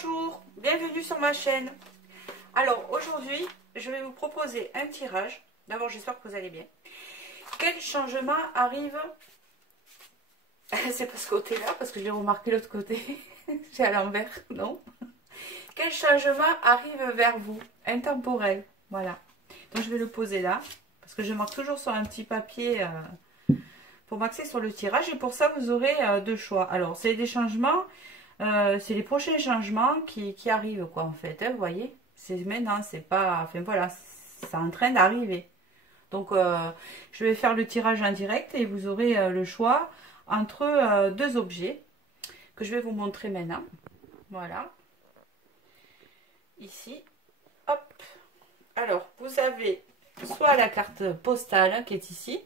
Bonjour, bienvenue sur ma chaîne. Alors aujourd'hui, je vais vous proposer un tirage. D'abord, j'espère que vous allez bien. Quel changement arrive? C'est pas ce côté-là, parce que j'ai remarqué l'autre côté. J'ai à l'envers, non? Quel changement arrive vers vous? Intemporel, voilà. Donc je vais le poser là, parce que je marque toujours sur un petit papier pour m'axer sur le tirage. Et pour ça, vous aurez deux choix. Alors, c'est des changements... c'est les prochains changements qui arrivent, quoi, en fait, hein, vous voyez, c'est maintenant, c'est pas, enfin voilà, c'est en train d'arriver. Donc je vais faire le tirage en direct et vous aurez le choix entre deux objets que je vais vous montrer maintenant. Voilà, ici, hop. Alors vous avez soit la carte postale qui est ici.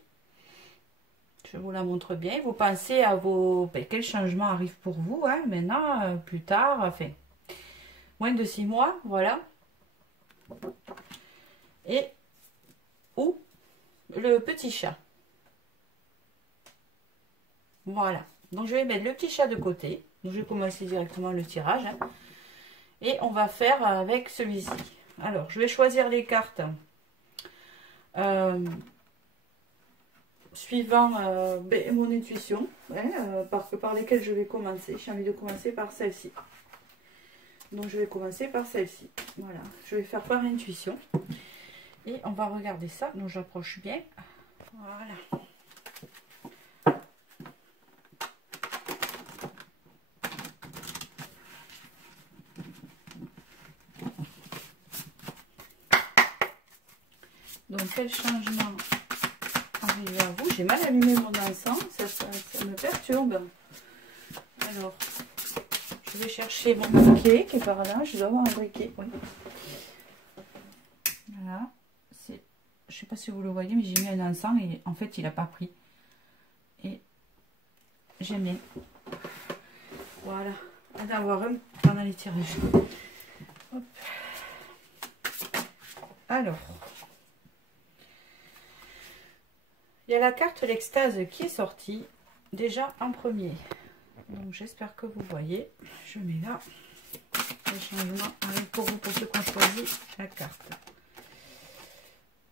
Je vous la montre bien. Vous pensez à vos... quel changement arrive pour vous, hein, maintenant, plus tard, enfin, moins de 6 mois, voilà. Et ou le petit chat. Voilà. Donc, je vais mettre le petit chat de côté. Donc, je vais commencer directement le tirage. Hein, et on va faire avec celui-ci. Alors, je vais choisir les cartes. Suivant mon intuition, hein, par lesquelles je vais commencer. J'ai envie de commencer par celle-ci. Donc je vais commencer par celle-ci. Voilà, je vais faire par intuition. Et on va regarder ça. Donc j'approche bien. Voilà. Donc quel changement arrive à vous? J'ai mal allumé mon encens, ça me perturbe. Alors, je vais chercher mon briquet qui est par là. Je dois avoir un briquet. Oui. Voilà. Je ne sais pas si vous le voyez, mais j'ai mis un encens et en fait, il n'a pas pris. Et j'aime bien. Voilà. On va avoir un pendant les tirages. Hop. Alors. Il y a la carte l'extase qui est sortie déjà en premier. Donc j'espère que vous voyez. Je mets là. Le changement arrive pour vous, pour ceux qui ont choisi la carte.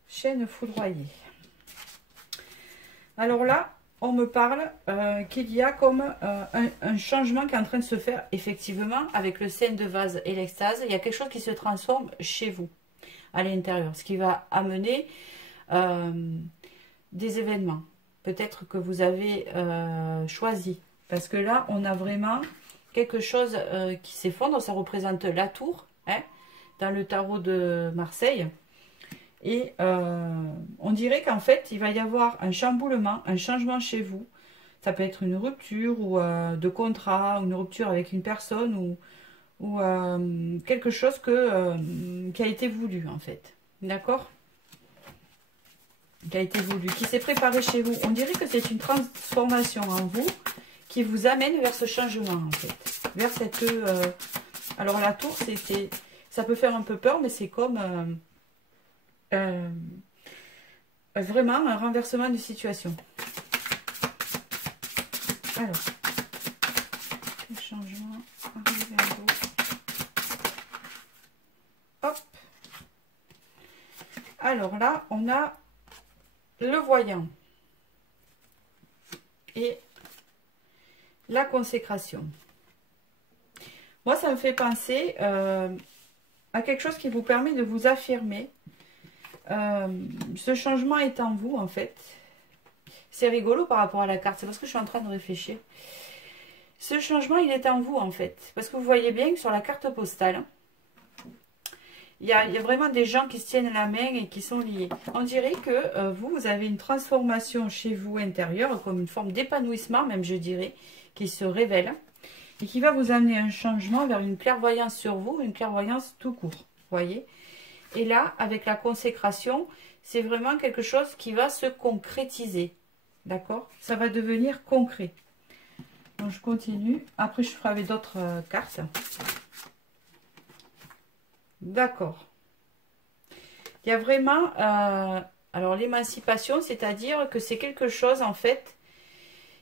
Chaîne foudroyée. Alors là, on me parle qu'il y a comme un changement qui est en train de se faire effectivement avec le scène de vase et l'extase. Il y a quelque chose qui se transforme chez vous, à l'intérieur. Ce qui va amener... des événements, peut-être que vous avez choisi, parce que là on a vraiment quelque chose qui s'effondre. Ça représente la tour, hein, dans le tarot de Marseille, et on dirait qu'en fait il va y avoir un chamboulement, un changement chez vous. Ça peut être une rupture ou de contrat, une rupture avec une personne ou quelque chose qui a été voulu, en fait, d'accord, qui a été voulu, qui s'est préparé chez vous. On dirait que c'est une transformation en vous qui vous amène vers ce changement, en fait. Vers cette... alors la tour, ça peut faire un peu peur, mais c'est comme vraiment un renversement de situation. Alors, quel changement arrive vers vous? Hop. Alors là, on a le voyant et la consécration. Moi, ça me fait penser à quelque chose qui vous permet de vous affirmer. Ce changement est en vous, en fait. C'est rigolo par rapport à la carte, c'est parce que je suis en train de réfléchir. Ce changement, il est en vous, en fait. Parce que vous voyez bien que sur la carte postale, il y a vraiment des gens qui se tiennent la main et qui sont liés. On dirait que vous avez une transformation chez vous intérieure, comme une forme d'épanouissement, même je dirais, qui se révèle. Et qui va vous amener un changement vers une clairvoyance sur vous, une clairvoyance tout court. Vous voyez? Et là, avec la consécration, c'est vraiment quelque chose qui va se concrétiser. D'accord? Ça va devenir concret. Donc je continue. Après, je ferai avec d'autres cartes. D'accord. Il y a vraiment, alors l'émancipation, c'est-à-dire que c'est quelque chose en fait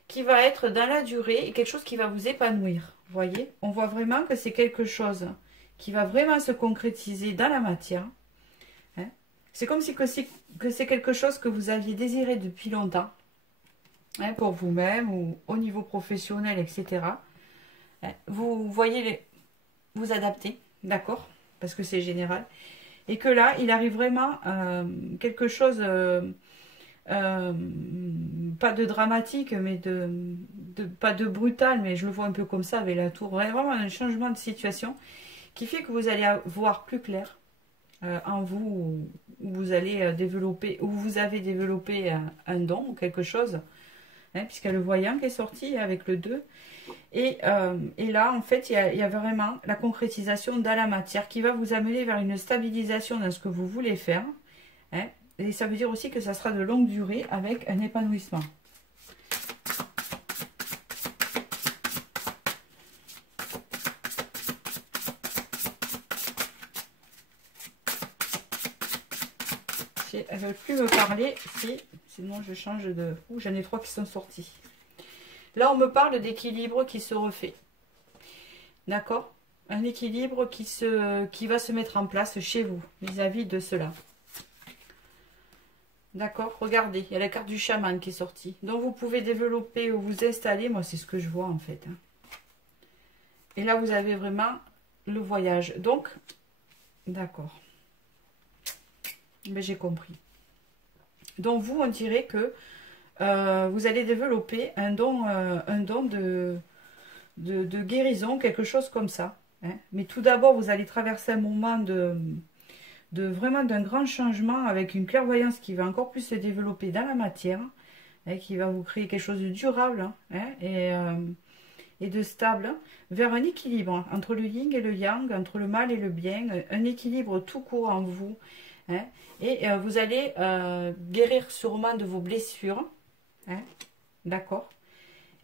qui va être dans la durée et quelque chose qui va vous épanouir. Vous voyez, on voit vraiment que c'est quelque chose qui va vraiment se concrétiser dans la matière. Hein. C'est comme si que c'est quelque chose que vous aviez désiré depuis longtemps, hein, pour vous-même ou au niveau professionnel, etc. Hein. Vous voyez, vous adapter, d'accord, parce que c'est général. Et que là, il arrive vraiment quelque chose, pas de dramatique, mais pas de brutal, mais je le vois un peu comme ça avec la tour. Vraiment un changement de situation qui fait que vous allez voir plus clair en vous, où vous allez développer, où vous avez développé un don ou quelque chose, hein, puisqu'il y a le voyant qui est sorti avec le 2. Et là, en fait, il y a vraiment la concrétisation dans la matière qui va vous amener vers une stabilisation dans ce que vous voulez faire. Hein, et ça veut dire aussi que ça sera de longue durée avec un épanouissement. Elle ne veut plus me parler. Sinon, je change de... Ouh, j'en ai 3 qui sont sortis. Là, on me parle d'équilibre qui se refait. D'accord? Un équilibre qui va se mettre en place chez vous, vis-à-vis de cela. D'accord? Regardez, il y a la carte du chaman qui est sortie. Donc, vous pouvez développer ou vous installer. Moi, c'est ce que je vois, en fait. Hein. Et là, vous avez vraiment le voyage. Donc, d'accord. Mais j'ai compris. Donc, vous, on dirait que vous allez développer un don de guérison, quelque chose comme ça. Hein. Mais tout d'abord, vous allez traverser un moment vraiment d'un grand changement avec une clairvoyance qui va encore plus se développer dans la matière, hein, qui va vous créer quelque chose de durable, hein, et de stable, hein, vers un équilibre entre le yin et le yang, entre le mal et le bien, un équilibre tout court en vous. Hein, et vous allez guérir sûrement de vos blessures. Hein, d'accord.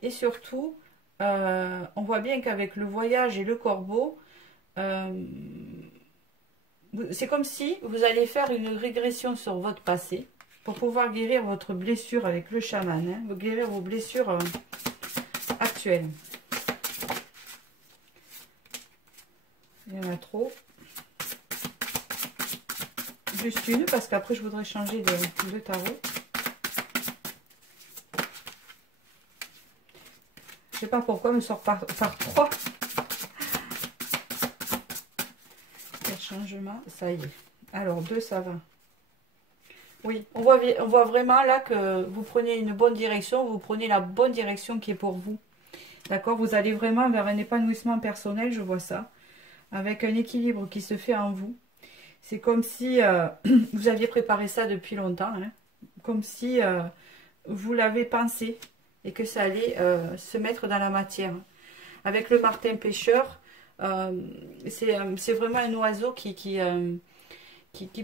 Et surtout, on voit bien qu'avec le voyage et le corbeau, c'est comme si vous allez faire une régression sur votre passé pour pouvoir guérir votre blessure avec le chaman. Hein, vous guérir vos blessures actuelles. Il y en a trop. Juste une, parce qu'après je voudrais changer de tarot. Je sais pas pourquoi, me sort par 3. Quel changement, ça y est. Alors, 2, ça va. Oui, on voit vraiment là que vous prenez une bonne direction, vous prenez la bonne direction qui est pour vous. D'accord? Vous allez vraiment vers un épanouissement personnel, je vois ça. Avec un équilibre qui se fait en vous. C'est comme si vous aviez préparé ça depuis longtemps. Hein, comme si vous l'avez pensé et que ça allait se mettre dans la matière. Avec le martin pêcheur, c'est vraiment un oiseau qui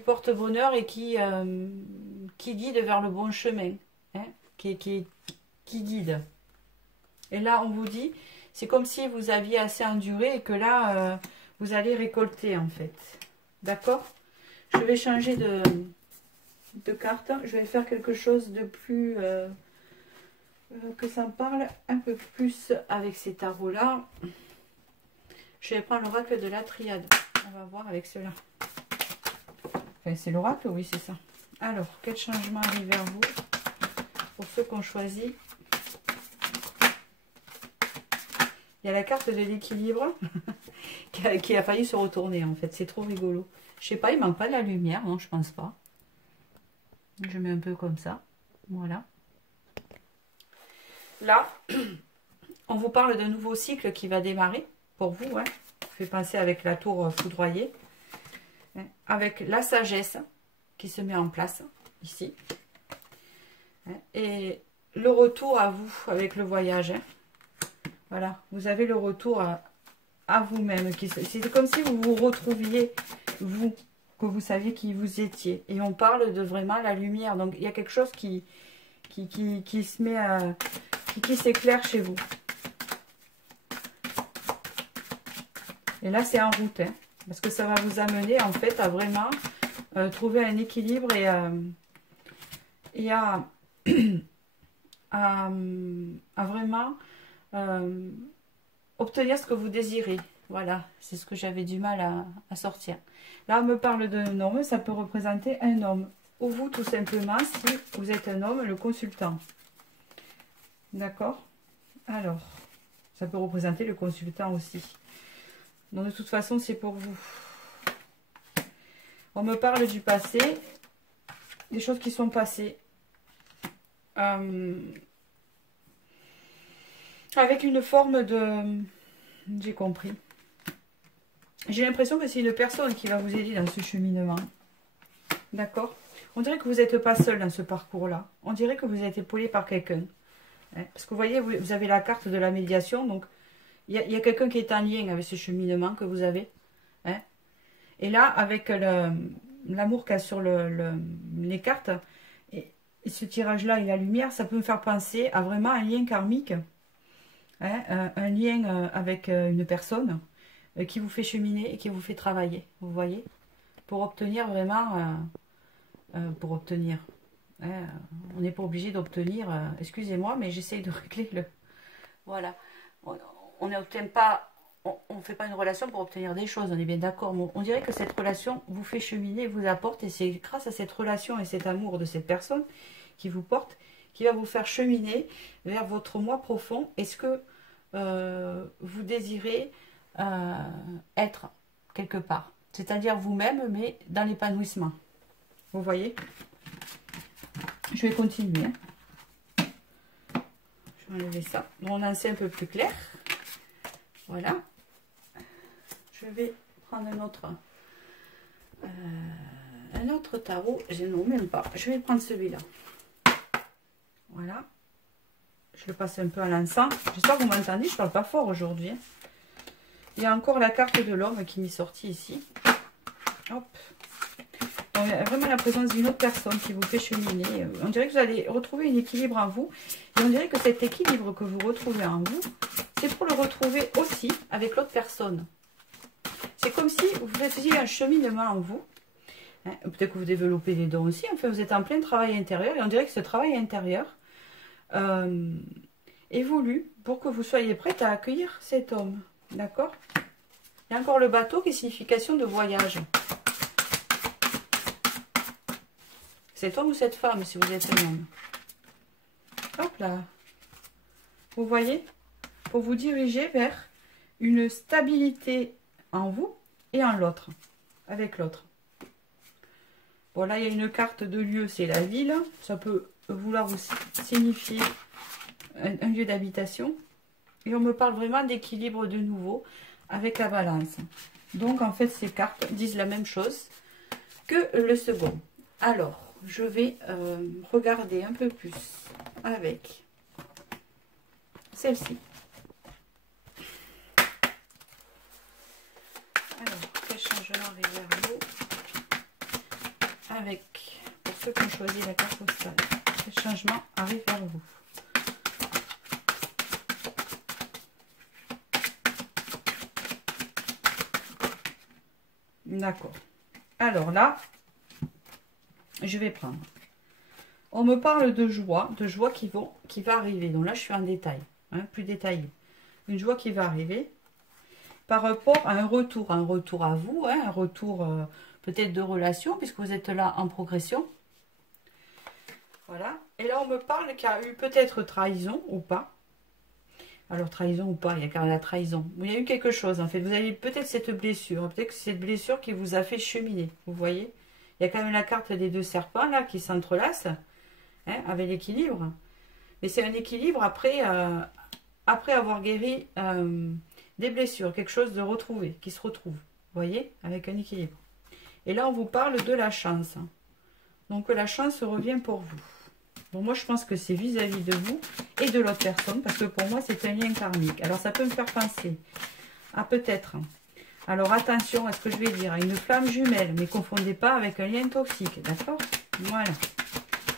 porte bonheur et qui guide vers le bon chemin. Hein, qui guide. Et là, on vous dit, c'est comme si vous aviez assez enduré et que là, vous allez récolter en fait. D'accord? Je vais changer de carte. Je vais faire quelque chose de plus... que ça me parle un peu plus avec ces tarots-là. Je vais prendre l'oracle de la triade. On va voir avec cela. Enfin, c'est l'oracle, oui, c'est ça. Alors, quel changement arrive vers vous pour ceux qui ont choisi? Il y a la carte de l'équilibre qui a failli se retourner, en fait. C'est trop rigolo. Je sais pas, il manque pas de la lumière, non, je pense pas. Je mets un peu comme ça. Voilà. Là, on vous parle d'un nouveau cycle qui va démarrer pour vous. Hein. Fait penser avec la tour foudroyée. Hein. Avec la sagesse qui se met en place ici. Hein. Et le retour à vous avec le voyage. Hein. Voilà, vous avez le retour à vous-même. C'est comme si vous vous retrouviez, vous, que vous saviez qui vous étiez. Et on parle de vraiment la lumière. Donc, il y a quelque chose qui se met à... qui s'éclaire chez vous. Et là, c'est en route. Hein, parce que ça va vous amener, en fait, à vraiment trouver un équilibre et à à vraiment obtenir ce que vous désirez. Voilà, c'est ce que j'avais du mal à sortir. Là, on me parle d'un homme, ça peut représenter un homme. Ou vous, tout simplement, si vous êtes un homme, le consultant. D'accord? Alors, ça peut représenter le consultant aussi. Donc, de toute façon, c'est pour vous. On me parle du passé, des choses qui sont passées. Avec une forme de... J'ai compris. J'ai l'impression que c'est une personne qui va vous aider dans ce cheminement. D'accord? On dirait que vous n'êtes pas seul dans ce parcours-là. On dirait que vous êtes épaulé par quelqu'un. Parce que vous voyez, vous avez la carte de la médiation. Donc, il y a quelqu'un qui est en lien avec ce cheminement que vous avez. Et là, avec l'amour qu'il y a sur les cartes, et ce tirage-là et la lumière, ça peut me faire penser à vraiment un lien karmique. Un lien avec une personne qui vous fait cheminer et qui vous fait travailler, vous voyez, pour obtenir vraiment, pour obtenir, on n'est pas obligé d'obtenir, excusez-moi, mais j'essaye de régler le, voilà, on n'obtient pas, on ne fait pas une relation pour obtenir des choses, on est bien d'accord, mais on dirait que cette relation vous fait cheminer, vous apporte, et c'est grâce à cette relation et cet amour de cette personne qui vous porte, qui va vous faire cheminer vers votre moi profond. Est-ce que vous désirez être quelque part, c'est-à-dire vous-même, mais dans l'épanouissement. Vous voyez? Je vais continuer. Je vais enlever ça. On en sait un peu plus clair. Voilà. Je vais prendre un autre tarot. Non, même pas. Je vais prendre celui-là. Voilà. Je le passe un peu à l'encens. J'espère que vous m'entendez. Je ne parle pas fort aujourd'hui. Il y a encore la carte de l'homme qui m'est sortie ici. Hop. Donc, il y a vraiment la présence d'une autre personne qui vous fait cheminer. On dirait que vous allez retrouver un équilibre en vous. Et on dirait que cet équilibre que vous retrouvez en vous, c'est pour le retrouver aussi avec l'autre personne. C'est comme si vous faisiez un cheminement en vous. Peut-être que vous développez des dons aussi. Enfin, vous êtes en plein travail intérieur. Et on dirait que ce travail intérieur évolue pour que vous soyez prête à accueillir cet homme. D'accord? Il y a encore le bateau qui est signification de voyage. Cet homme ou cette femme, si vous êtes un homme. Hop là. Vous voyez? Pour vous diriger vers une stabilité en vous et en l'autre. Avec l'autre. Bon, là, il y a une carte de lieu, c'est la ville. Ça peut vouloir aussi signifier un lieu d'habitation. Et on me parle vraiment d'équilibre de nouveau avec la balance. Donc, en fait, ces cartes disent la même chose que le second. Alors, je vais regarder un peu plus avec celle-ci. Alors, quel changement arrive vers vous avec, pour ceux qui ont choisi la carte postale, quel changement arrive vers vous? D'accord. Alors là, je vais prendre. On me parle de joie qui va arriver. Donc là, je suis en détail, plus détaillé. Une joie qui va arriver par rapport à un retour à vous, un retour peut-être de relation, puisque vous êtes là en progression. Voilà. Et là, on me parle qu'il y a eu peut-être trahison ou pas. Alors, trahison ou pas, il y a quand même la trahison. Il y a eu quelque chose, en fait. Vous avez peut-être cette blessure. Peut-être que c'est cette blessure qui vous a fait cheminer. Vous voyez? Il y a quand même la carte des deux serpents, là, qui s'entrelacent, avec l'équilibre. Mais c'est un équilibre après avoir guéri des blessures. Quelque chose de retrouvé, qui se retrouve. Vous voyez? Avec un équilibre. Et là, on vous parle de la chance. Donc, la chance revient pour vous. Bon, moi, je pense que c'est vis-à-vis de vous et de l'autre personne, parce que pour moi, c'est un lien karmique. Alors, ça peut me faire penser à peut-être... Alors, attention à ce que je vais dire, à une flamme jumelle, mais ne confondez pas avec un lien toxique, d'accord? Voilà.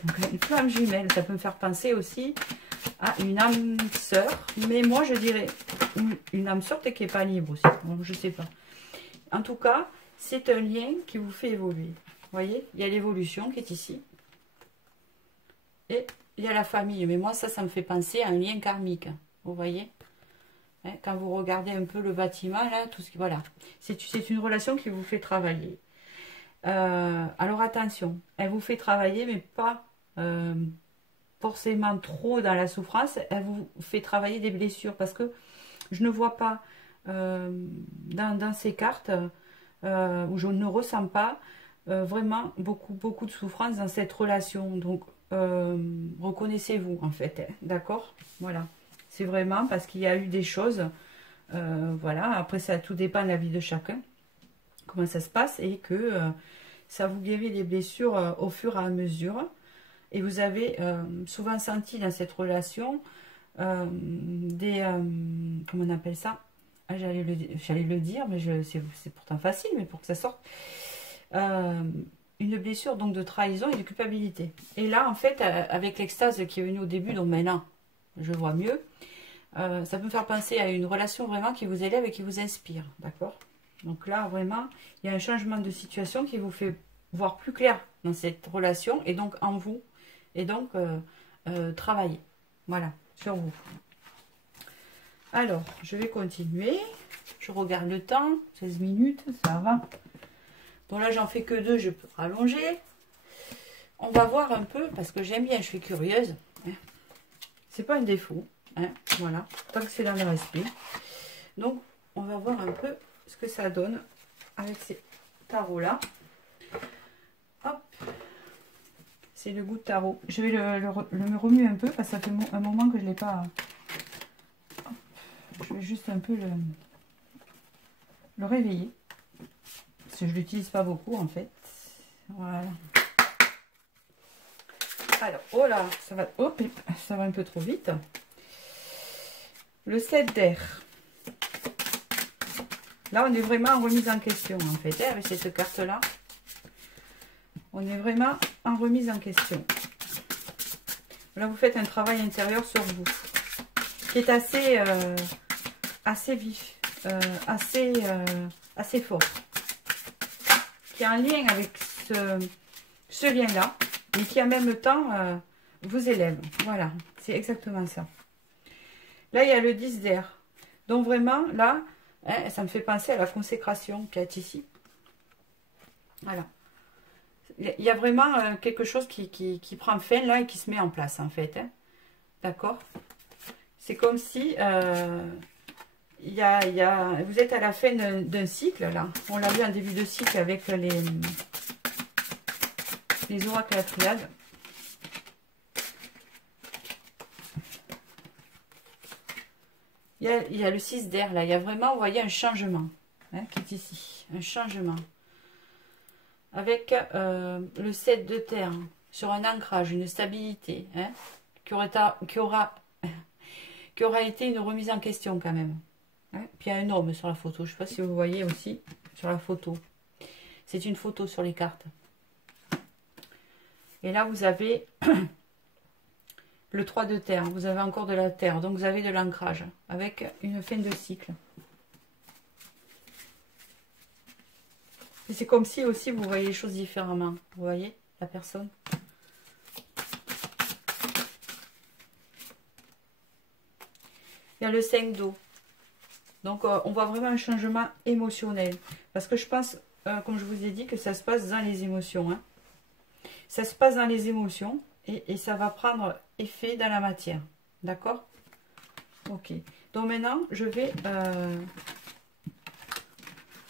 Donc, une flamme jumelle, ça peut me faire penser aussi à une âme sœur, mais moi, je dirais une âme sœur qui n'est pas libre aussi. Bon, je ne sais pas. En tout cas, c'est un lien qui vous fait évoluer. Vous voyez, il y a l'évolution qui est ici. Et il y a la famille. Mais moi, ça me fait penser à un lien karmique. Vous voyez, hein, quand vous regardez un peu le bâtiment, là, tout ce qui... Voilà. C'est une relation qui vous fait travailler. Alors attention, elle vous fait travailler, mais pas forcément trop dans la souffrance. Elle vous fait travailler des blessures, parce que je ne vois pas dans ces cartes où je ne ressens pas vraiment beaucoup de souffrance dans cette relation. Donc reconnaissez-vous en fait, hein, d'accord? Voilà, c'est vraiment parce qu'il y a eu des choses, voilà. Après, ça tout dépend de la vie de chacun, comment ça se passe, et que ça vous guérit des blessures au fur et à mesure. Et vous avez souvent senti dans cette relation des... comment on appelle ça? Ah, j'allais le dire, mais c'est pourtant facile, mais pour que ça sorte. Une blessure donc de trahison et de culpabilité. Et là, en fait, avec l'extase qui est venue au début, donc maintenant, je vois mieux, ça peut me faire penser à une relation vraiment qui vous élève et qui vous inspire, d'accord? Donc là, vraiment, il y a un changement de situation qui vous fait voir plus clair dans cette relation, et donc en vous, et donc travailler, voilà, sur vous. Alors, je vais continuer. Je regarde le temps, 16 minutes, ça va. Bon, là, j'en fais que 2, je peux rallonger. On va voir un peu, parce que j'aime bien, je suis curieuse. Hein. C'est pas un défaut, hein, voilà, tant que c'est dans le respect. Donc, on va voir un peu ce que ça donne avec ces tarots-là. Hop, c'est le goût de tarot. Je vais me remuer un peu, parce que ça fait un moment que je ne l'ai pas... Hop. Je vais juste un peu le réveiller. Parce que je ne l'utilise pas beaucoup, en fait. Voilà. Alors, oh là, ça va un peu trop vite. Le 7 d'air. Là, on est vraiment en remise en question, en fait, hein, avec cette carte-là. On est vraiment en remise en question. Là, vous faites un travail intérieur sur vous, qui est assez vif, assez fort, qui a un lien avec ce lien-là, mais qui en même temps vous élève. Voilà, c'est exactement ça. Là, il y a le 10 d'air. Donc vraiment, là, hein, ça me fait penser à la consécration qui est ici. Voilà. Il y a vraiment quelque chose qui prend fin là et qui se met en place, en fait. Hein. D'accord? C'est comme si vous êtes à la fin d'un cycle, là. On l'a vu en début de cycle avec les oracles à la triade. Il y a le 6 d'air, là. Il y a vraiment, vous voyez, un changement hein, qui est ici. Un changement. Avec le 7 de terre, sur un ancrage, une stabilité, hein, qui aura été une remise en question quand même. Hein. Puis il y a un homme sur la photo. Je ne sais pas si vous voyez aussi sur la photo. C'est une photo sur les cartes. Et là, vous avez le 3 de terre. Vous avez encore de la terre. Donc, vous avez de l'ancrage avec une fin de cycle. C'est comme si aussi vous voyez les choses différemment. Vous voyez la personne. Il y a le 5 d'eau. Donc on voit vraiment un changement émotionnel. Parce que je pense, comme je vous ai dit, que ça se passe dans les émotions. Hein. Ça se passe dans les émotions et ça va prendre effet dans la matière. D'accord? Ok. Donc maintenant, je vais...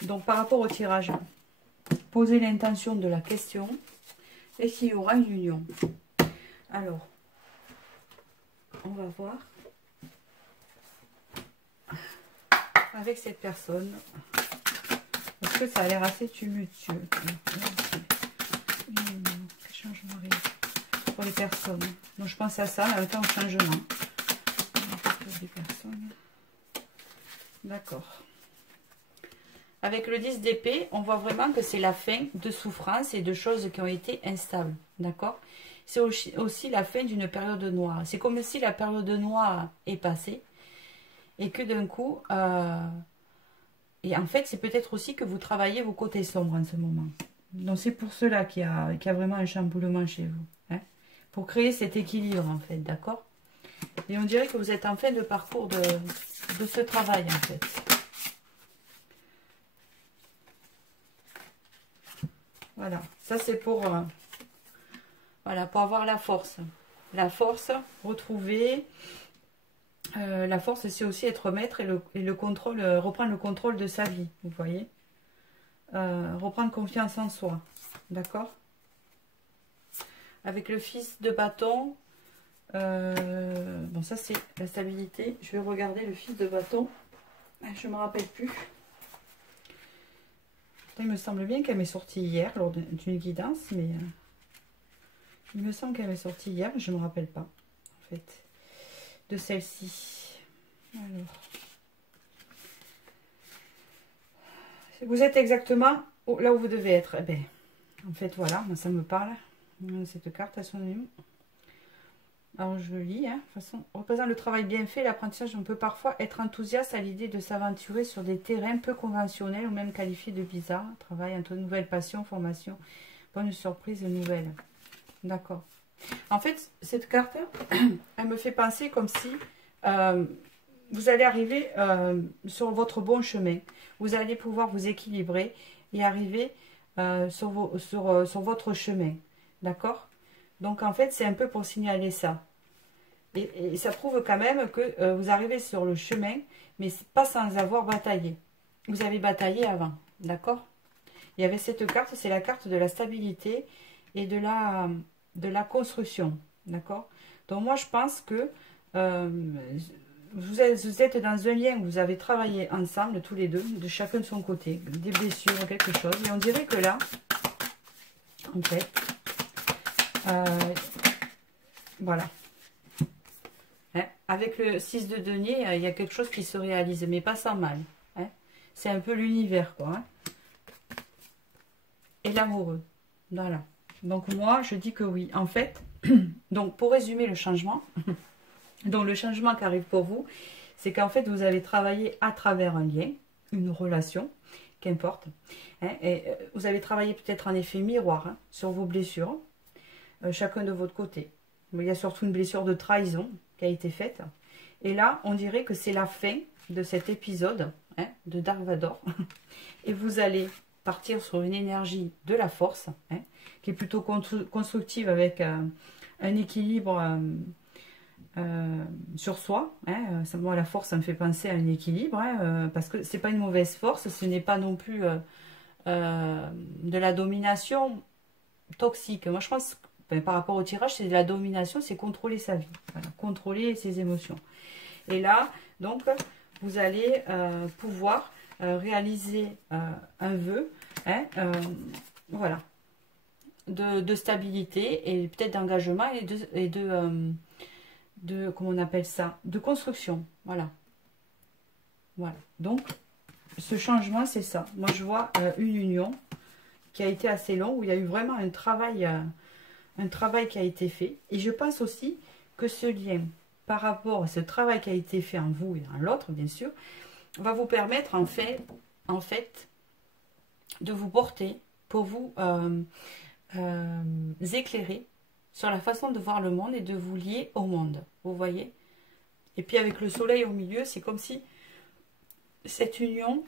donc par rapport au tirage... Poser l'intention de la question et s'il y aura une union. Alors, on va voir avec cette personne parce que ça a l'air assez tumultueux. Changement pour les personnes. Donc je pense à ça, en même temps au changement. Des personnes. D'accord. Avec le 10 d'épée, on voit vraiment que c'est la fin de souffrance et de choses qui ont été instables. D'accord? C'est aussi la fin d'une période noire. C'est comme si la période noire est passée et que d'un coup... et en fait, c'est peut-être aussi que vous travaillez vos côtés sombres en ce moment. Donc c'est pour cela qu'il y a vraiment un chamboulement chez vous. Hein? pour créer cet équilibre, en fait, d'accord? Et on dirait que vous êtes en fin de parcours de ce travail, en fait. Voilà, ça c'est pour, voilà, pour avoir la force. La force, retrouver. La force, c'est aussi être maître et le contrôle, reprendre le contrôle de sa vie, vous voyez. Reprendre confiance en soi, d'accord? Avec le fils de bâton, bon ça c'est la stabilité. Je vais regarder le fils de bâton, je ne me rappelle plus. Il me semble bien qu'elle m'est sortie hier lors d'une guidance, mais il me semble qu'elle m'est sortie hier, mais je ne me rappelle pas, en fait, de celle-ci. Alors, vous êtes exactement là où vous devez être. Eh bien, en fait, voilà, ça me parle. Cette carte à son nom. Alors, je le lis. Hein. De toute façon, représente le travail bien fait. L'apprentissage, on peut parfois être enthousiaste à l'idée de s'aventurer sur des terrains peu conventionnels ou même qualifiés de bizarres. Travail entre nouvelles passions, formation, bonne surprise, nouvelles. D'accord. En fait, cette carte, elle me fait penser comme si vous allez arriver sur votre bon chemin. Vous allez pouvoir vous équilibrer et arriver sur votre chemin. D'accord? Donc, en fait, c'est un peu pour signaler ça. Et ça prouve quand même que vous arrivez sur le chemin, mais pas sans avoir bataillé. Vous avez bataillé avant. D'accord? Il y avait cette carte, c'est la carte de la stabilité et de la construction. D'accord? Donc, moi, je pense que vous êtes dans un lien où vous avez travaillé ensemble, tous les deux, de chacun de son côté. Des blessures, quelque chose. Et on dirait que là, en fait, voilà. Hein? Avec le 6 de denier, il y a quelque chose qui se réalise, mais pas sans mal. Hein? C'est un peu l'univers, quoi. Hein? Et l'amoureux. Voilà. Donc moi, je dis que oui. En fait, donc pour résumer le changement, donc le changement qui arrive pour vous, c'est qu'en fait, vous avez travaillé à travers un lien, une relation, qu'importe. Hein? Et vous avez travaillé peut-être en effet miroir hein, sur vos blessures. Chacun de votre côté. Mais il y a surtout une blessure de trahison qui a été faite. Et là, on dirait que c'est la fin de cet épisode hein, de Dark Vador. Et vous allez partir sur une énergie de la force, hein, qui est plutôt constructive avec un équilibre sur soi. Hein. Moi, la force, ça me fait penser à un équilibre, hein, parce que c'est pas une mauvaise force, ce n'est pas non plus de la domination toxique. Moi, je pense que par rapport au tirage, c'est de la domination, c'est contrôler sa vie, voilà, contrôler ses émotions. Et là, donc, vous allez pouvoir réaliser un vœu, hein, voilà, de stabilité et peut-être d'engagement et de comment on appelle ça, de construction, voilà. Voilà. Donc, ce changement, c'est ça. Moi, je vois une union qui a été assez longue, où il y a eu vraiment un travail qui a été fait. Et je pense aussi que ce lien, par rapport à ce travail qui a été fait en vous et dans l'autre, bien sûr, va vous permettre en fait de vous porter pour vous éclairer sur la façon de voir le monde et de vous lier au monde. Vous voyez? Et puis avec le soleil au milieu, c'est comme si cette union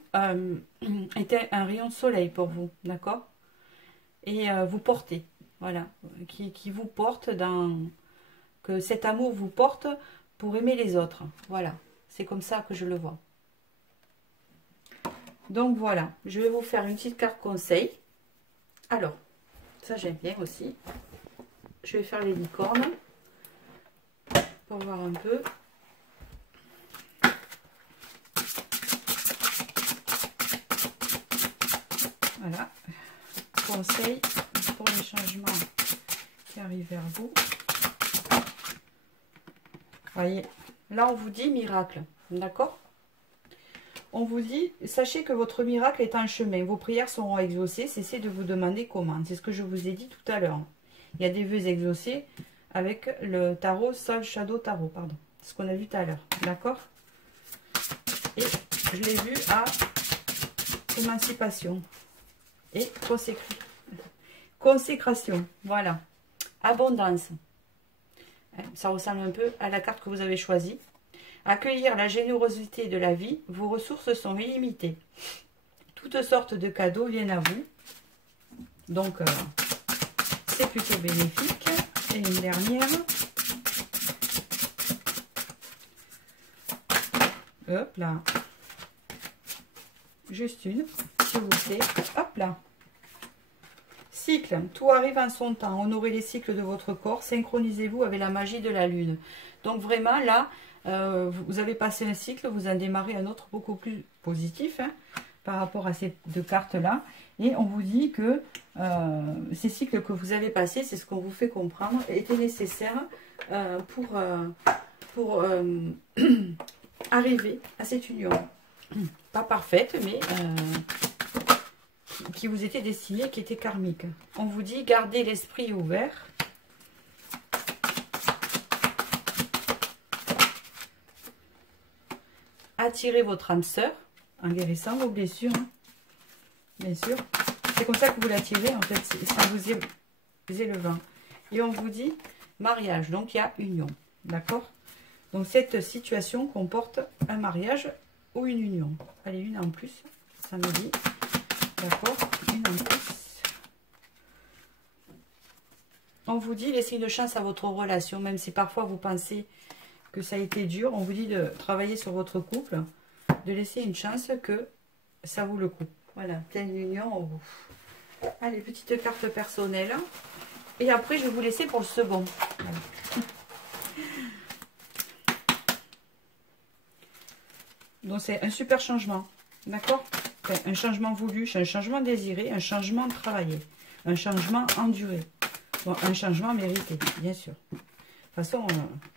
était un rayon de soleil pour vous, d'accord? Et vous portez. Voilà, qui vous porte que cet amour vous porte pour aimer les autres. Voilà, c'est comme ça que je le vois. Donc voilà, je vais vous faire une petite carte conseil. Alors, ça j'aime bien aussi. Je vais faire les licornes pour voir un peu. Voilà, conseil pour les changements qui arrivent vers vous. Voyez, là on vous dit miracle, d'accord? On vous dit, sachez que votre miracle est en chemin, vos prières seront exaucées, cessez de vous demander comment. C'est ce que je vous ai dit tout à l'heure. Il y a des vœux exaucés avec le tarot, Soul Shadow Tarot, pardon. C'est ce qu'on a vu tout à l'heure, d'accord? Et je l'ai vu à émancipation et consécration, voilà. Abondance, Ça ressemble un peu à la carte que vous avez choisie. Accueillir la générosité de la vie, vos ressources sont illimitées. Toutes sortes de cadeaux viennent à vous. Donc, c'est plutôt bénéfique. Et une dernière. Hop là. Juste une, s'il vous plaît. Hop là. Cycle. Tout arrive en son temps. Honorez les cycles de votre corps. Synchronisez-vous avec la magie de la lune. Donc, vraiment, là, vous avez passé un cycle. Vous en démarrez un autre beaucoup plus positif par rapport à ces deux cartes-là. Et on vous dit que ces cycles que vous avez passés, c'est ce qu'on vous fait comprendre, étaient nécessaires pour arriver à cette union. Pas parfaite, mais qui vous était destinée, qui était karmique. On vous dit, gardez l'esprit ouvert. Attirez votre âme sœur en guérissant vos blessures. Bien sûr. C'est comme ça que vous l'attirez, en fait. Ça vous est élevant. Et on vous dit mariage. Donc, il y a union. D'accord? Donc, cette situation comporte un mariage ou une union. Allez, une en plus. Ça me dit. D'accord? Une en plus. On vous dit, laissez une chance à votre relation. Même si parfois vous pensez que ça a été dur. On vous dit de travailler sur votre couple. De laisser une chance que ça vaut le coup. Voilà, pleine union. Allez, petite carte personnelle. Et après, je vais vous laisser pour le second. Voilà. Donc, c'est un super changement. D'accord? Enfin, un changement voulu, un changement désiré, un changement travaillé, un changement enduré. Bon, un changement mérité, bien sûr. De toute façon,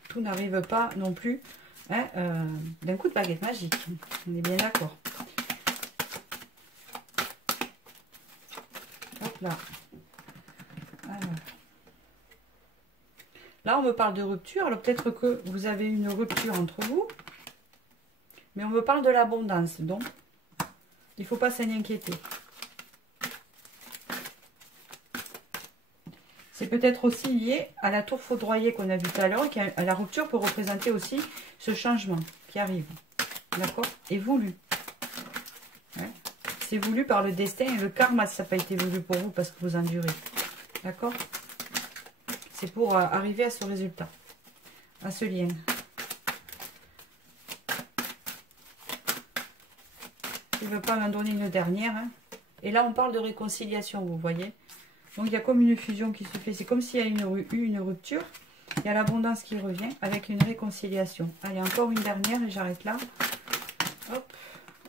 tout n'arrive pas non plus d'un coup de baguette magique. On est bien d'accord. Là. Alors. Là, on me parle de rupture. Alors, peut-être que vous avez une rupture entre vous. Mais on me parle de l'abondance. Donc, il ne faut pas s'en inquiéter. C'est peut-être aussi lié à la tour foudroyée qu'on a vu tout à l'heure. La rupture peut représenter aussi ce changement qui arrive. D'accord? Et voulu. Ouais. C'est voulu par le destin et le karma si ça n'a pas été voulu pour vous parce que vous endurez. D'accord? C'est pour arriver à ce résultat, à ce lien. Il ne veut pas m'en donner une dernière. Et là, on parle de réconciliation, vous voyez. Donc, il y a comme une fusion qui se fait. C'est comme s'il y a eu une rupture. Il y a l'abondance qui revient avec une réconciliation. Allez, encore une dernière et j'arrête là. Hop.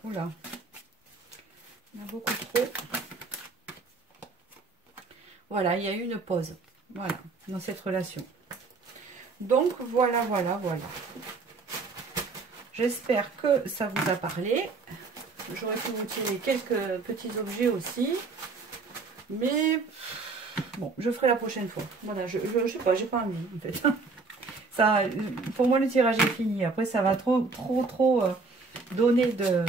Oula. Il y en a beaucoup trop. Voilà, il y a eu une pause. Voilà, dans cette relation. Donc, voilà. J'espère que ça vous a parlé. J'aurais pu vous tirer quelques petits objets aussi. Mais, bon, je ferai la prochaine fois. Voilà, je sais pas, j'ai pas envie, en fait. Ça, pour moi, le tirage est fini. Après, ça va trop donner de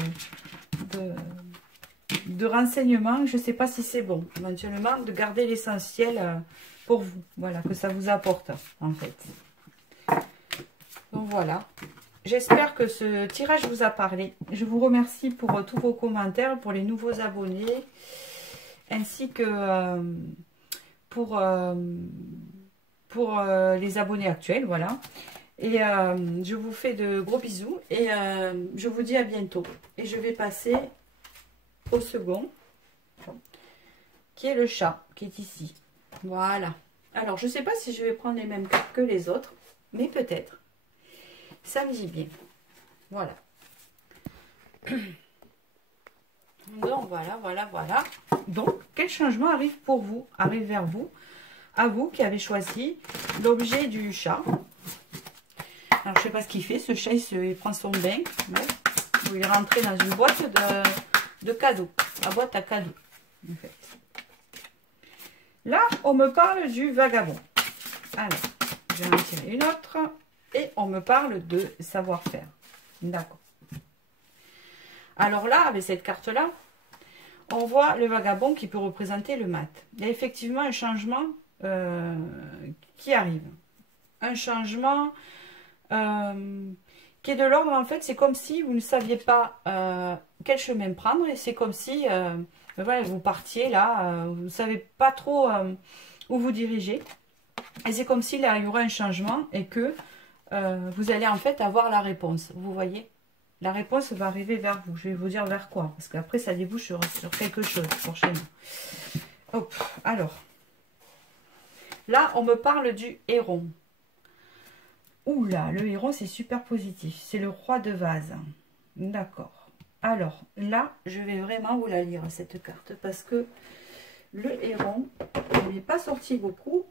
renseignements. Je ne sais pas si c'est bon. Éventuellement, de garder l'essentiel pour vous. Voilà, que ça vous apporte, en fait. Donc, voilà. J'espère que ce tirage vous a parlé. Je vous remercie pour tous vos commentaires, pour les nouveaux abonnés, ainsi que pour les abonnés actuels. Voilà. Et je vous fais de gros bisous et je vous dis à bientôt. Et je vais passer au second, qui est le chat, qui est ici. Voilà. Alors, je ne sais pas si je vais prendre les mêmes cartes que les autres, mais peut-être. Ça me dit bien. Voilà. Donc, voilà. Donc, quel changement arrive pour vous, arrive vers vous, à vous qui avez choisi l'objet du chat. Alors, je ne sais pas ce qu'il fait. Ce chat, il prend son bain. Ouais. Il est rentré dans une boîte de cadeaux. La boîte à cadeaux, en fait. Là, on me parle du vagabond. Alors, je vais en tirer une autre. Et on me parle de savoir-faire. D'accord. Alors là, avec cette carte-là, on voit le vagabond qui peut représenter le mat. Il y a effectivement un changement qui arrive. un changement qui est de l'ordre, en fait, c'est comme si vous ne saviez pas quel chemin prendre, et c'est comme si voilà, vous partiez là, vous ne savez pas trop où vous dirigez, et c'est comme s'il y aurait un changement et que vous allez en fait avoir la réponse, vous voyez. La réponse va arriver vers vous, je vais vous dire vers quoi, parce qu'après ça débouche sur quelque chose prochainement. Hop, alors, là on me parle du héron. Oula, le héron, c'est super positif. C'est le roi de vase. D'accord. Alors, là, je vais vraiment vous la lire, cette carte. Parce que le héron, il n'est pas sorti beaucoup.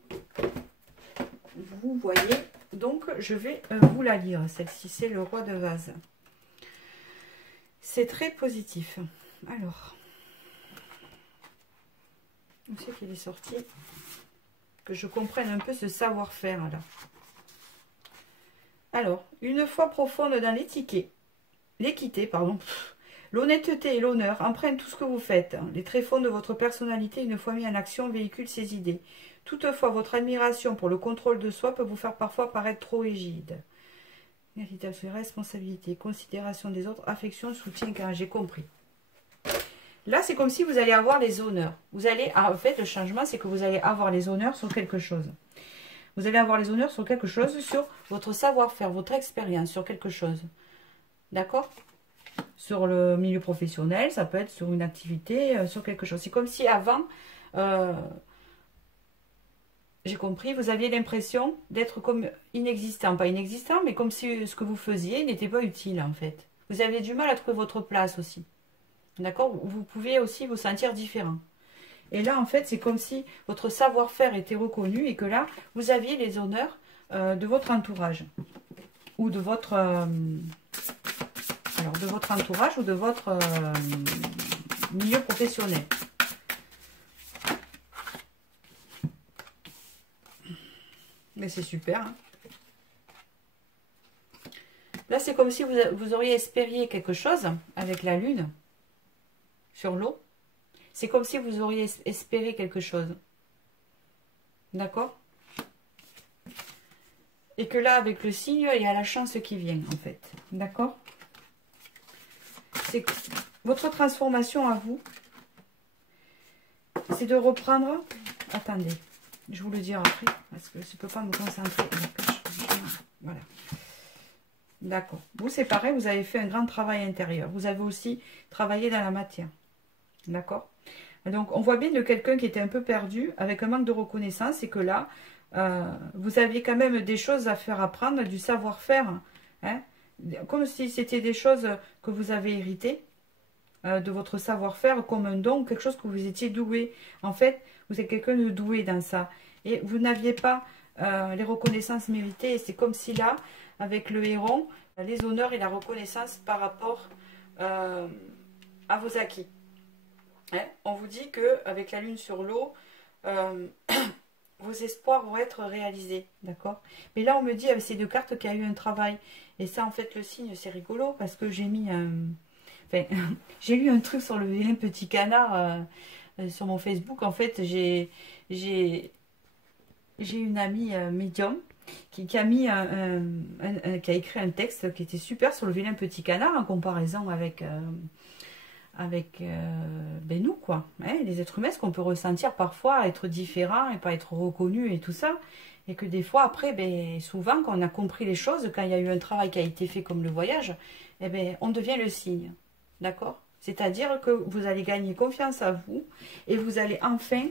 Vous voyez. Donc, je vais vous la lire. Celle-ci, c'est le roi de vase. C'est très positif. Alors, on sait qu'il est sorti. Que je comprenne un peu ce savoir-faire, là. Alors, une foi profonde dans l'équité, pardon, l'honnêteté et l'honneur empruntent tout ce que vous faites. Les tréfonds de votre personnalité, une fois mis en action, véhiculent ces idées. Toutefois, votre admiration pour le contrôle de soi peut vous faire parfois paraître trop rigide. Responsabilité, considération des autres, affection, soutien, car j'ai compris. Là, c'est comme si vous allez avoir les honneurs. Vous allez, en fait, le changement, c'est que vous allez avoir les honneurs sur quelque chose. Vous allez avoir les honneurs sur quelque chose, sur votre savoir-faire, votre expérience, sur quelque chose. D'accord? Sur le milieu professionnel, ça peut être sur une activité, sur quelque chose. C'est comme si avant, j'ai compris, vous aviez l'impression d'être comme inexistant. Pas inexistant, mais comme si ce que vous faisiez n'était pas utile, en fait. Vous avez du mal à trouver votre place aussi. D'accord? Vous pouvez aussi vous sentir différent. Et là, en fait, c'est comme si votre savoir-faire était reconnu et que là, vous aviez les honneurs de votre entourage. Ou de votre... alors, de votre entourage ou de votre milieu professionnel. Mais c'est super. Hein. Là, c'est comme si vous auriez espéré quelque chose avec la lune sur l'eau. C'est comme si vous auriez espéré quelque chose. D'accord? Et que là, avec le signe, il y a la chance qui vient, en fait. D'accord? C'est votre transformation à vous. C'est de reprendre... Attendez, je vous le dis après, parce que je ne peux pas me concentrer. Voilà. D'accord. Vous, c'est pareil, vous avez fait un grand travail intérieur. Vous avez aussi travaillé dans la matière. D'accord? Donc, on voit bien de quelqu'un qui était un peu perdu, avec un manque de reconnaissance, et que là, vous aviez quand même des choses à faire apprendre, du savoir-faire, hein, comme si c'était des choses que vous avez héritées, de votre savoir-faire, comme un don, quelque chose que vous étiez doué. En fait, vous êtes quelqu'un de doué dans ça. Et vous n'aviez pas les reconnaissances méritées, et c'est comme si là, avec le héron, les honneurs et la reconnaissance par rapport à vos acquis. Hein, on vous dit que avec la lune sur l'eau, vos espoirs vont être réalisés, d'accord? Mais là, on me dit avec ces deux cartes qu'il y a eu un travail. Et ça, en fait, le signe, c'est rigolo parce que j'ai mis un... Enfin, j'ai lu un truc sur le vilain petit canard sur mon Facebook. En fait, j'ai une amie médium qui a mis qui a écrit un texte qui était super sur le vilain petit canard en comparaison avec ben nous, quoi. Hein, les êtres humains, ce qu'on peut ressentir parfois, être différent et pas être reconnu et tout ça. Et que des fois, après, ben, souvent, quand on a compris les choses, quand il y a eu un travail qui a été fait comme le voyage, eh ben, on devient le signe. D'accord? C'est-à-dire que vous allez gagner confiance à vous et vous allez enfin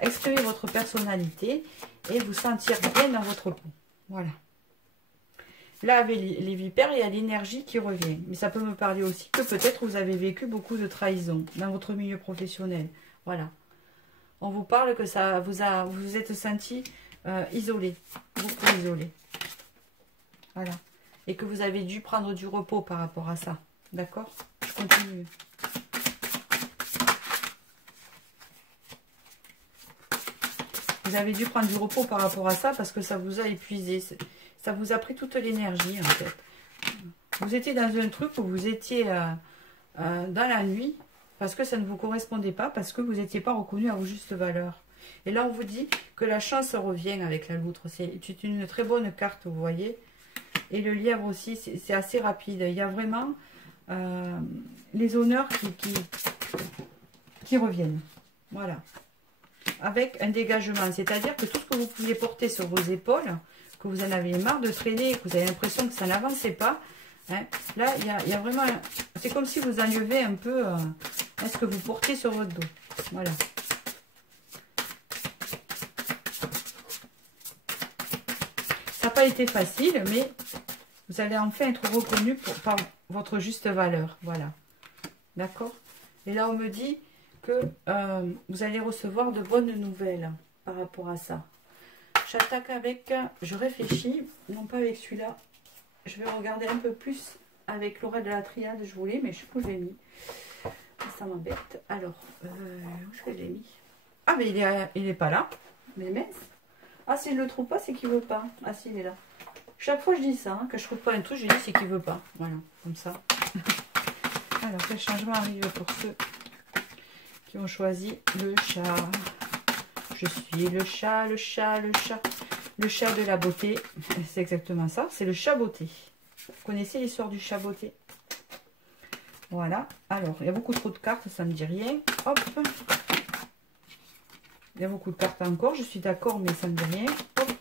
exprimer votre personnalité et vous sentir bien dans votre peau. Voilà. Là, avec les vipères, il y a l'énergie qui revient. Mais ça peut me parler aussi que peut-être vous avez vécu beaucoup de trahison dans votre milieu professionnel. Voilà. On vous parle que ça vous êtes senti isolé, beaucoup isolé. Voilà. Et que vous avez dû prendre du repos par rapport à ça. D'accord? Je continue. Vous avez dû prendre du repos par rapport à ça parce que ça vous a épuisé. Ça vous a pris toute l'énergie, en fait. Vous étiez dans un truc où vous étiez dans la nuit parce que ça ne vous correspondait pas, parce que vous n'étiez pas reconnu à vos justes valeurs. Et là, on vous dit que la chance revient avec la loutre. C'est une très bonne carte, vous voyez. Et le lièvre aussi, c'est assez rapide. Il y a vraiment les honneurs qui reviennent. Voilà. Avec un dégagement. C'est-à-dire que tout ce que vous pouviez porter sur vos épaules, que vous en avez marre de traîner, que vous avez l'impression que ça n'avançait pas, hein, là, il y a vraiment... C'est comme si vous enlevez un peu ce que vous portez sur votre dos. Voilà. Ça n'a pas été facile, mais vous allez enfin être reconnu par votre juste valeur. Voilà. D'accord? Et là, on me dit que vous allez recevoir de bonnes nouvelles par rapport à ça. J'attaque avec... Je réfléchis, non pas avec celui-là. Je vais regarder un peu plus avec l'oreille de la triade, je voulais, mais je sais pas où je l'ai mis. Ça m'embête. Alors, où est-ce que je l'ai mis? Ah, mais il est pas là. Mais mince. Ah, s'il ne le trouve pas, c'est qu'il veut pas. Ah, si, il est là. Chaque fois, je dis ça. Hein, quand je trouve pas un truc, je dis c'est qu'il veut pas. Voilà, comme ça. Alors, quel changement arrive pour ceux qui ont choisi le chat? Je suis le chat, le chat, le chat. Le chat de la beauté. C'est exactement ça. C'est le chat beauté. Vous connaissez l'histoire du chat beauté? Voilà. Alors, il y a beaucoup trop de cartes, ça ne me dit rien. Hop. Il y a beaucoup de cartes encore. Je suis d'accord, mais ça ne me dit rien. Hop.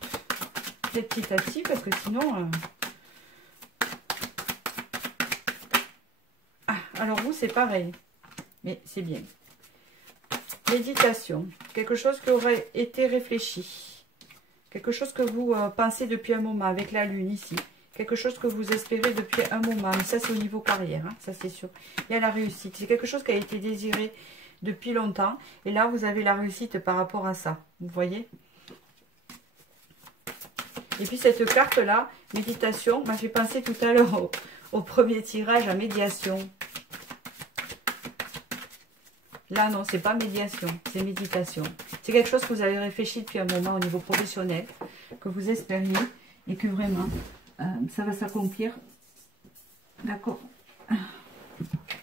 Peut-être petit à petit, parce que sinon... Ah, alors vous, c'est pareil. Mais c'est bien. Méditation. Quelque chose qui aurait été réfléchi. Quelque chose que vous pensez depuis un moment, avec la lune ici. Quelque chose que vous espérez depuis un moment. Mais ça, c'est au niveau carrière, hein, ça c'est sûr. Il y a la réussite. C'est quelque chose qui a été désiré depuis longtemps. Et là, vous avez la réussite par rapport à ça. Vous voyez? Et puis cette carte-là, méditation, m'a fait penser tout à l'heure au premier tirage à médiation. Là, non, c'est pas médiation, c'est méditation. C'est quelque chose que vous avez réfléchi depuis un moment au niveau professionnel, que vous espériez et que vraiment, ça va s'accomplir. D'accord.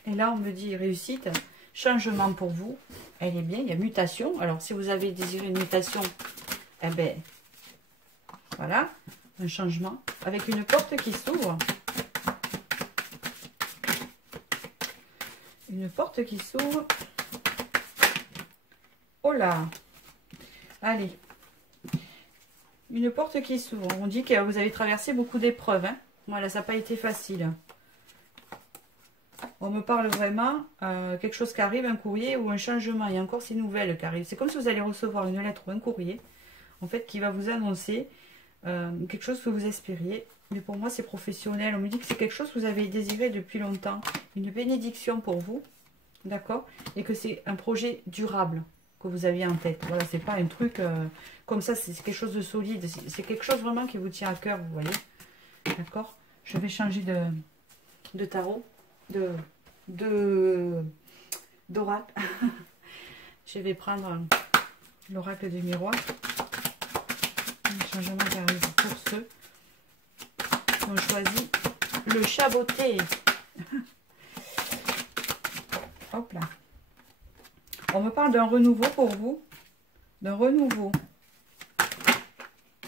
Et là, on me dit réussite, changement pour vous. Elle est bien, il y a mutation. Alors, si vous avez désiré une mutation, eh ben, voilà, un changement. Avec une porte qui s'ouvre. Une porte qui s'ouvre. Oh là! Allez. Une porte qui s'ouvre. On dit que vous avez traversé beaucoup d'épreuves. Hein. Voilà, ça n'a pas été facile. On me parle vraiment quelque chose qui arrive, un courrier ou un changement. Il y a encore ces nouvelles qui arrivent. C'est comme si vous allez recevoir une lettre ou un courrier, en fait, qui va vous annoncer quelque chose que vous espériez. Mais pour moi, c'est professionnel. On me dit que c'est quelque chose que vous avez désiré depuis longtemps. Une bénédiction pour vous. D'accord? Et que c'est un projet durable que vous aviez en tête. Voilà, c'est pas un truc comme ça, c'est quelque chose de solide. C'est quelque chose vraiment qui vous tient à cœur, vous voyez. D'accord? Je vais changer de tarot, d'oracle. Je vais prendre l'oracle du miroir. Un changement qui arrive pour ceux qui ont choisi le chat beauté. Hop là. On me parle d'un renouveau pour vous. D'un renouveau.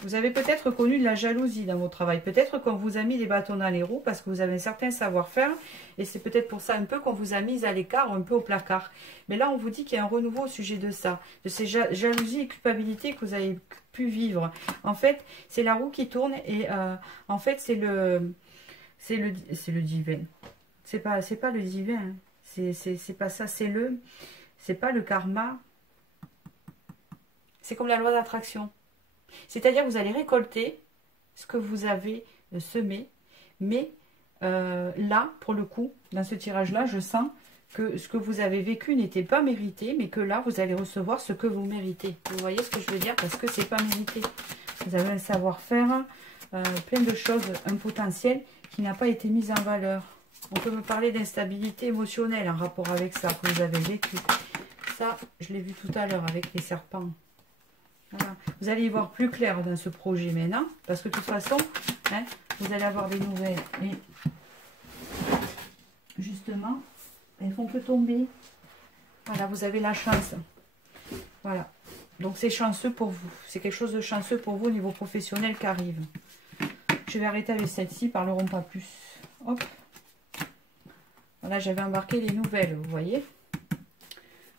Vous avez peut-être connu de la jalousie dans votre travail. Peut-être qu'on vous a mis des bâtons dans les roues parce que vous avez un certain savoir-faire. Et c'est peut-être pour ça un peu qu'on vous a mis à l'écart, un peu au placard. Mais là, on vous dit qu'il y a un renouveau au sujet de ça. De ces jalousies et culpabilités que vous avez pu vivre. En fait, c'est la roue qui tourne. Et en fait, c'est le divin. C'est pas le divin. Hein. C'est pas ça. C'est pas le karma. C'est comme la loi d'attraction. C'est-à-dire que vous allez récolter ce que vous avez semé. Mais là, pour le coup, dans ce tirage-là, je sens que ce que vous avez vécu n'était pas mérité. Mais que là, vous allez recevoir ce que vous méritez. Vous voyez ce que je veux dire? Parce que c'est pas mérité. Vous avez un savoir-faire, plein de choses, un potentiel qui n'a pas été mis en valeur. On peut me parler d'instabilité émotionnelle en rapport avec ça que vous avez vécu. Ça, je l'ai vu tout à l'heure avec les serpents. Voilà. Vous allez y voir plus clair dans ce projet maintenant. Parce que de toute façon, hein, vous allez avoir des nouvelles. Et justement, elles font que tomber. Voilà, vous avez la chance. Voilà. Donc c'est chanceux pour vous. C'est quelque chose de chanceux pour vous au niveau professionnel qui arrive. Je vais arrêter avec celle-ci, parleront pas plus. Hop. Voilà, j'avais embarqué les nouvelles, vous voyez.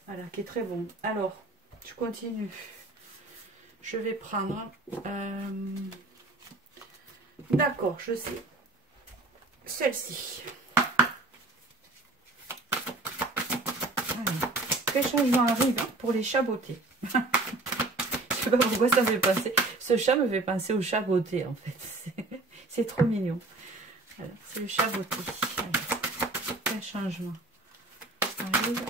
Voilà, qui est très bon. Alors, je continue. Je vais prendre... D'accord, je sais. Celle-ci. Quel changement arrive pour les chats bottés. Je sais pas pourquoi ça me fait penser. Ce chat me fait penser au chat botté, en fait. C'est trop mignon. Voilà, c'est le chat botté. Quel changement arrive.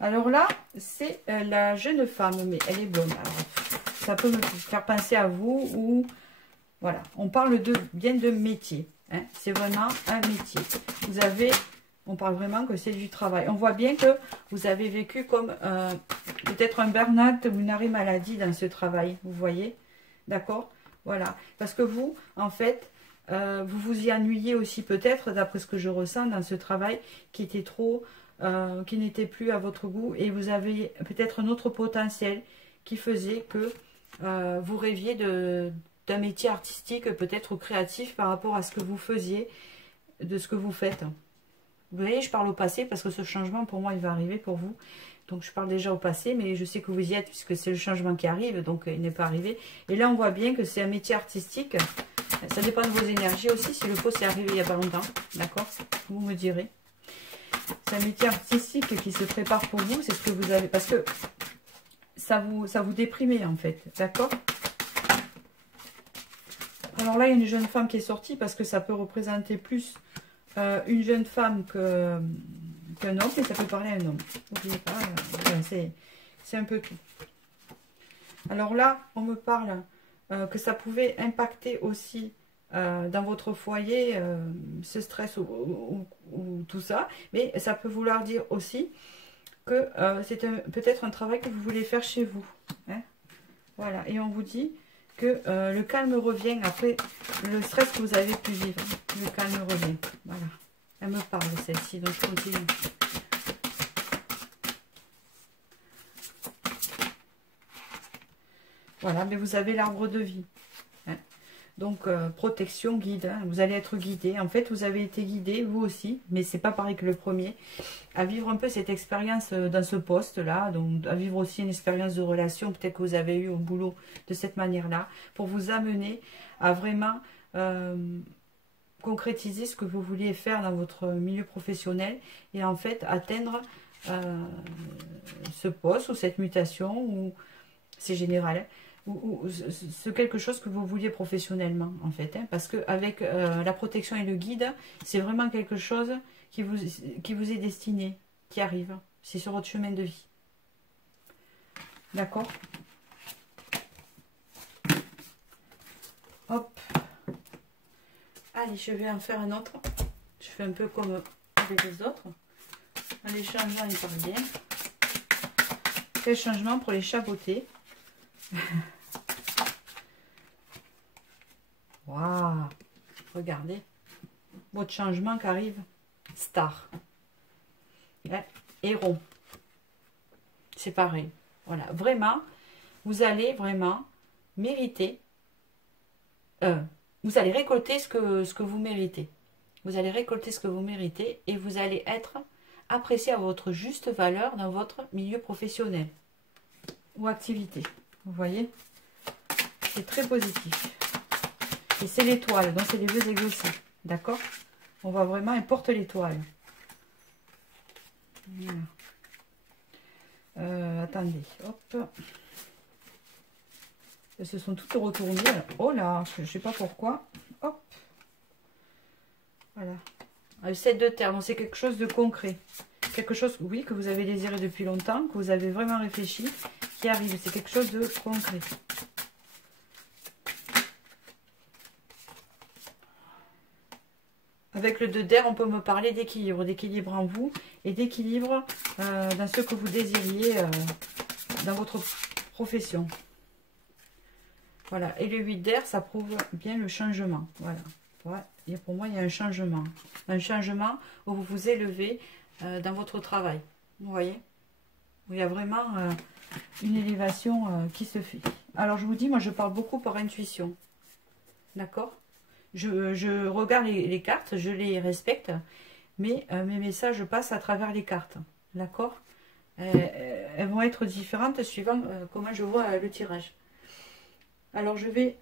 Alors là, c'est la jeune femme, mais elle est blonde. Alors, ça peut me faire penser à vous ou... Voilà, on parle bien de métier. Hein. C'est vraiment un métier. Vous avez... On parle vraiment que c'est du travail. On voit bien que vous avez vécu comme peut-être un burn-out ou une arrêt maladie dans ce travail. Vous voyez? D'accord? Voilà. Parce que vous, en fait, vous vous y ennuyez aussi peut-être, d'après ce que je ressens dans ce travail, qui était trop, qui n'était plus à votre goût. Et vous avez peut-être un autre potentiel qui faisait que vous rêviez d'un métier artistique, peut-être créatif par rapport à ce que vous faisiez, de ce que vous faites. Vous voyez, je parle au passé parce que ce changement, pour moi, il va arriver pour vous. Donc, je parle déjà au passé, mais je sais que vous y êtes puisque c'est le changement qui arrive, donc il n'est pas arrivé. Et là, on voit bien que c'est un métier artistique. Ça dépend de vos énergies aussi. Si le faux, c'est arrivé il n'y a pas longtemps, d'accord? Vous me direz. C'est un métier artistique qui se prépare pour vous. C'est ce que vous avez... Parce que ça vous déprimait, en fait, d'accord? Alors là, il y a une jeune femme qui est sortie parce que ça peut représenter plus... une jeune femme qu'un homme, mais ça peut parler à un homme. N'oubliez pas, c'est un peu tout. Alors là, on me parle que ça pouvait impacter aussi dans votre foyer ce stress ou tout ça, mais ça peut vouloir dire aussi que c'est peut-être un travail que vous voulez faire chez vous. Hein. Voilà, et on vous dit que le calme revient après le stress que vous avez pu vivre. Le calme revient. Voilà. Elle me parle celle-ci, donc je continue. Voilà, mais vous avez l'arbre de vie. Hein. Donc, protection, guide. Hein. Vous allez être guidé. En fait, vous avez été guidé, vous aussi, mais c'est pas pareil que le premier, à vivre un peu cette expérience dans ce poste-là, donc à vivre aussi une expérience de relation, peut-être que vous avez eu au boulot de cette manière-là, pour vous amener à vraiment concrétiser ce que vous vouliez faire dans votre milieu professionnel et en fait atteindre ce poste ou cette mutation, ou c'est général, ou ce quelque chose que vous vouliez professionnellement en fait, hein, parce que avec la protection et le guide, c'est vraiment quelque chose qui vous est destiné, qui arrive, c'est sur votre chemin de vie. D'accord? Hop. Allez, je vais en faire un autre. Je fais un peu comme avec les autres. Les changements, il part bien. Quel changement pour les chats bottés. Waouh! Regardez. Votre changement qui arrive. Star. Ouais. Héros. C'est pareil. Voilà. Vraiment, vous allez vraiment mériter... vous allez récolter ce que vous méritez. Vous allez récolter ce que vous méritez et vous allez être apprécié à votre juste valeur dans votre milieu professionnel ou activité. Vous voyez? C'est très positif. Et c'est l'étoile, donc c'est les vœux exaucés. D'accord? On voit vraiment, elle porte l'étoile. Voilà. Attendez, hop. Elles se sont toutes retournées. Oh là, je ne sais pas pourquoi. Hop. Voilà. Le 7 de terre, donc c'est quelque chose de concret. Quelque chose, oui, que vous avez désiré depuis longtemps, que vous avez vraiment réfléchi, qui arrive. C'est quelque chose de concret. Avec le 2 d'air, on peut me parler d'équilibre en vous et d'équilibre dans ce que vous désiriez dans votre profession. Voilà, et le 8 d'air, ça prouve bien le changement. Voilà, ouais. Et pour moi, il y a un changement où vous vous élevez dans votre travail. Vous voyez? où il y a vraiment une élévation qui se fait. Alors je vous dis, moi je parle beaucoup par intuition. D'accord? Je regarde les cartes, je les respecte, mais mes messages passent à travers les cartes. D'accord? Elles vont être différentes suivant comment je vois le tirage. Alors je vais,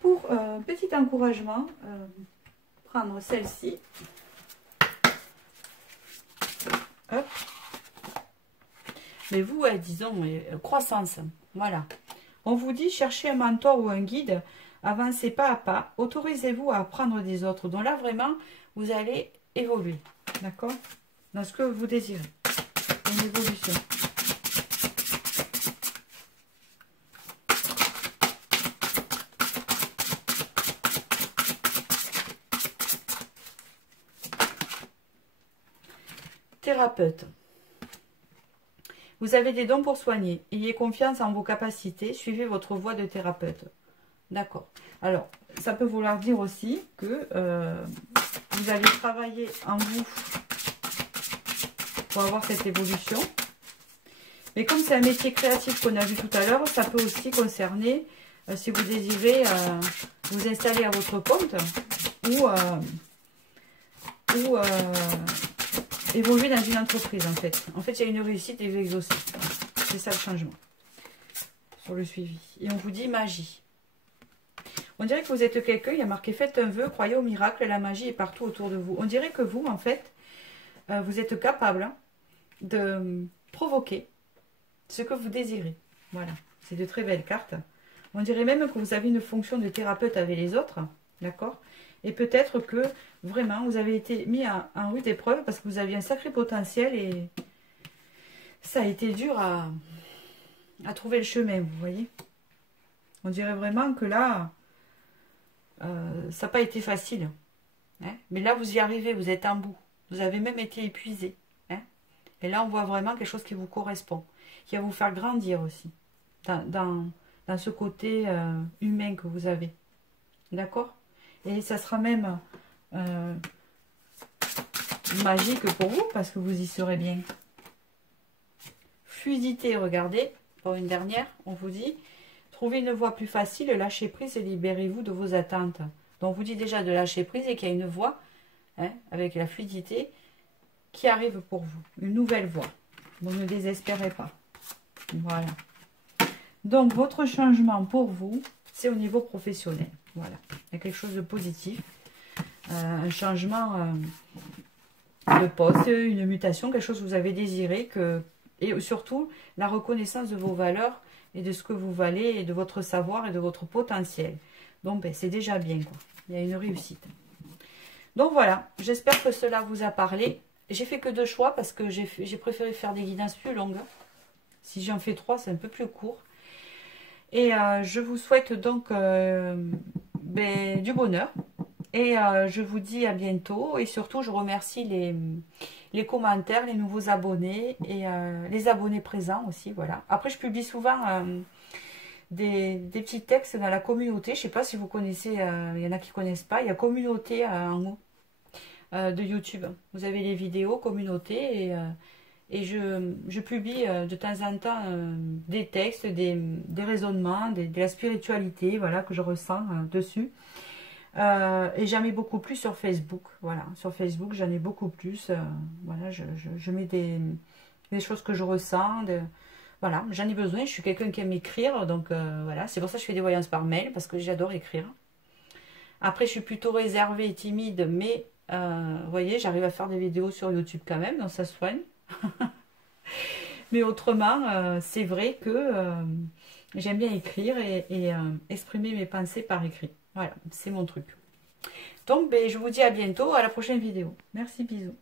pour petit encouragement, prendre celle-ci. Hop. Mais vous, disons, croissance. Voilà. On vous dit, cherchez un mentor ou un guide, avancez pas à pas, autorisez-vous à apprendre des autres. Donc là, vraiment, vous allez évoluer. D'accord? Dans ce que vous désirez. Une évolution. Thérapeute. Vous avez des dons pour soigner. Ayez confiance en vos capacités. Suivez votre voie de thérapeute. D'accord. Alors, ça peut vouloir dire aussi que vous allez travailler en vous pour avoir cette évolution. Mais comme c'est un métier créatif qu'on a vu tout à l'heure, ça peut aussi concerner, si vous désirez vous installer à votre compte ou évoluer dans une entreprise en fait. En fait, il y a une réussite et vous exaucez. C'est ça le changement sur le suivi. Et on vous dit magie. On dirait que vous êtes quelqu'un, il y a marqué faites un vœu, croyez au miracle, la magie est partout autour de vous. On dirait que vous, en fait, vous êtes capable de provoquer ce que vous désirez. Voilà, c'est de très belles cartes. On dirait même que vous avez une fonction de thérapeute avec les autres, d'accord? Et peut-être que vraiment vous avez été mis en rude épreuve parce que vous aviez un sacré potentiel et ça a été dur à trouver le chemin, vous voyez? On dirait vraiment que là, ça n'a pas été facile. Hein? Mais là, vous y arrivez, vous êtes en bout. Vous avez même été épuisé. Hein? Et là, on voit vraiment quelque chose qui vous correspond, qui va vous faire grandir aussi, dans ce côté humain que vous avez. D'accord? Et ça sera même magique pour vous, parce que vous y serez bien. Fluidité, regardez, pour une dernière, on vous dit, trouvez une voie plus facile, lâchez prise et libérez-vous de vos attentes. Donc, on vous dit déjà de lâcher prise et qu'il y a une voie, hein, avec la fluidité, qui arrive pour vous. Une nouvelle voie. Donc, ne désespérez pas. Voilà. Donc, votre changement pour vous, c'est au niveau professionnel. Voilà. Il y a quelque chose de positif. Un changement de poste, une mutation, quelque chose que vous avez désiré. Et surtout, la reconnaissance de vos valeurs et de ce que vous valez et de votre savoir et de votre potentiel. Donc, ben, c'est déjà bien, quoi. Il y a une réussite. Donc, voilà. J'espère que cela vous a parlé. J'ai fait que 2 choix parce que j'ai préféré faire des guidances plus longues. Si j'en fais 3, c'est un peu plus court. Et je vous souhaite donc du bonheur. Et je vous dis à bientôt. Et surtout, je remercie les commentaires, les nouveaux abonnés et les abonnés présents aussi. Voilà. Après, je publie souvent des petits textes dans la communauté. Je ne sais pas si vous connaissez, il y en a qui ne connaissent pas. Il y a communauté en haut de YouTube. Vous avez les vidéos, communauté et je publie de temps en temps des textes, des raisonnements, de la spiritualité, voilà, que je ressens dessus. Et j'en mets beaucoup plus sur Facebook. Voilà, sur Facebook, j'en ai beaucoup plus. Voilà, je mets des choses que je ressens. Voilà, j'en ai besoin. Je suis quelqu'un qui aime écrire. Donc voilà, c'est pour ça que je fais des voyances par mail, parce que j'adore écrire. Après, je suis plutôt réservée et timide, mais vous voyez, j'arrive à faire des vidéos sur YouTube quand même, donc ça soigne. Mais autrement, c'est vrai que j'aime bien écrire et exprimer mes pensées par écrit. Voilà, c'est mon truc. Donc, je vous dis à bientôt, à la prochaine vidéo. Merci, bisous.